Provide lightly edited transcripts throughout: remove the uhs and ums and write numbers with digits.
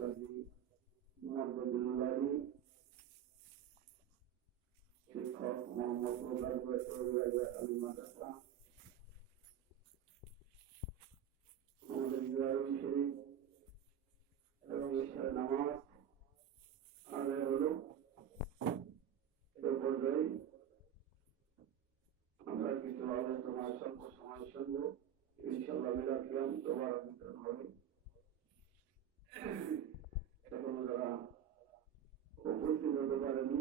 কাজী মুহাম্মদুল বাড়ি শিক্ষক মোহাম্মদ আলী মাদ্রাসা আমাদের ইব্রাহিম শরীফ এবং ঈশ্বর নামাজ আদায় হলো। এ পর্যায়ে আমরা কিছু আলোচনার স্বল্প সময় শুনবো। ইনশাআল্লাহ মিলাদ কিয়াম দোবার বিতরণ হবে। এখনো যারা উপস্থিত হতে পারেনি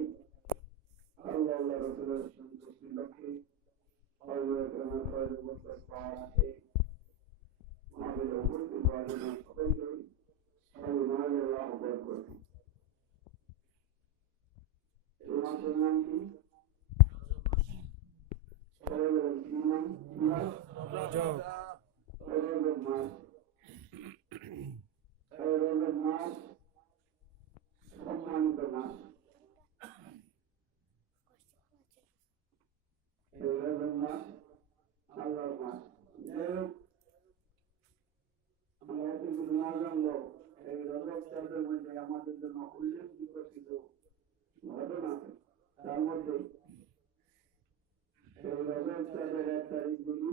আল্লাহ রসুলের সন্তুষ্টির লক্ষ্যে আমাদের উপস্থিত সকলকে আহ্বান করছি। এই মাসের নাম কি? মাস সম্মানিত মাস। মাস আল্লাহর মাস। আমরা কিন্তু না জানলো এই রজব চাঁদের মধ্যে আমাদের জন্য উল্লেখযোগ্য কিছু ঘটনা আছে। তার মধ্যে এই রজব চাঁদের 1 তারিখ দিন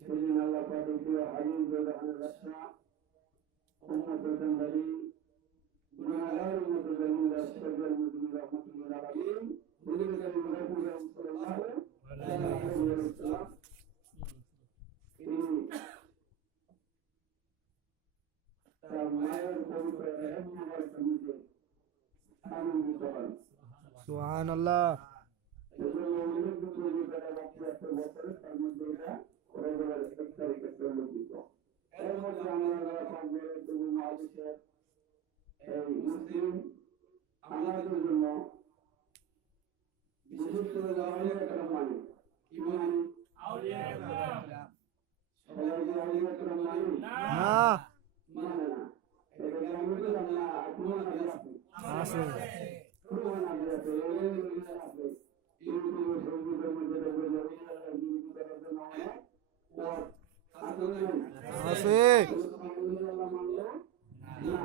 সেদিন আল্লাহ পাক হাজির বেদানের রাস্তা উম্মতুল বাড়ি গুনাহগার উম্মতুল জামিলা সরকার মুসলিম রাহমাতুল্লাহ আলাইহি নবী করিম সাল্লাল্লাহু আলাইহি ওয়াসাল্লাম তার মায়ের পবিত্র রহমতের মধ্যে আনন্দিত হন। সুবহানাল্লাহ। এজন্য উল্লেখযোগ্য যে তারা বছরে তার মধ্যে এটা রজবের 1 তারিখে উল্লেখিত। এর মধ্যে আমরা যারা থাকবে তবু মহাদেশের এই মুসলিম আমাদের জন্য বিশেষ করে আউলিয়া کرام মানে কি মানে সবাই কি আউলিয়া کرام মানে না মানে না। এটা কি আমরা তো জানি না কোন না আছে আছে কোন না আছে আছে ইউটিউবে ফেসবুকের মধ্যে দেখবে ইউটিউব করার জন্য ও আছে আল্লাহ মানলো না।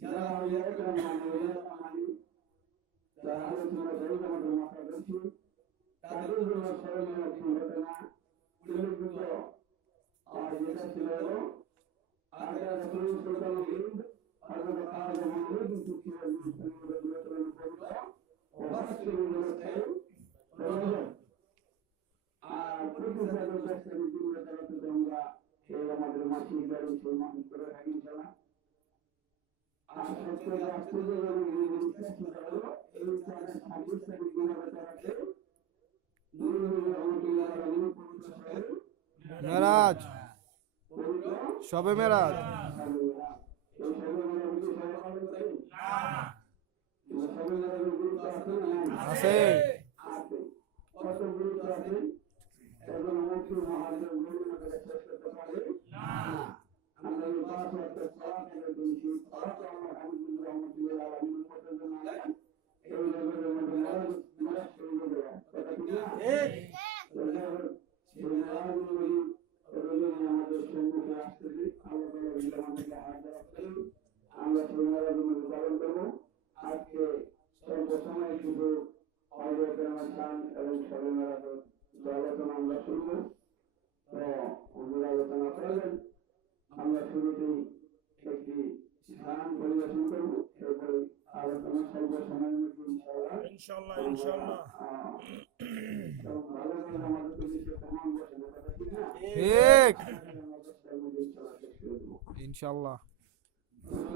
যারা আউলিয়া کرام মানে যারা আলোচনা করে আমাদের মাথা ধরছি তাদের জন্য স্মরণীয় একটি ঘটনা উল্লেখযোগ্য। আর যেটা ছিল আগে রসুল সুলতান হিন্দ হযরত খাজা মাহমুদ বিন সিরাজ আর প্রতিষ্ঠানের দেশের বিভিন্ন জায়গাতে আমরা এই আমাদের মাসিক গাড়ি সেই মাসিক করে থাকি ইনশাআল্লাহ। আর সবচেয়ে আশ্চর্যজনক এই জিনিসটা সেটা হলো এই 26 তারিখ দিন রাতে মেরাজ শবে মেরাজ আছে কত গুরুত্ব আছে এখন মুক্তি মহাজন আমরা এই 5 ওয়াক্ত সালাত আদায় করেছি। সালাত আমরা হাবিবুর রহমাতুল্লাহ আলাইহির পথে জানালে এই রজবের মধ্যে মেরাজ শুরু হয়ে যায়। কথা ঠিক না? আমাদের সম্মুখে আসতেছি আল্লাহ তাআলা আমাদেরকে হাত রাখছেন। আমরা মেরাজের মধ্যে পালন করবো। আজকে স্বল্প সময় শুধু আলোচনা এবং শবে মেরাজের আলোচনা আমরা শুনবো। তো হুজুর আলোচনা করবেন। আমরা শুরুতেই একটি গান পরিবেশন করবো। এরপরে আলোচনা স্বল্প সময়ের মধ্যে ইনশাআল্লাহ ভালো করে আমাদের তো বিশ্বে প্রমাণ বসে না। কথা ঠিক না? ঠিক ইনশাআল্লাহ।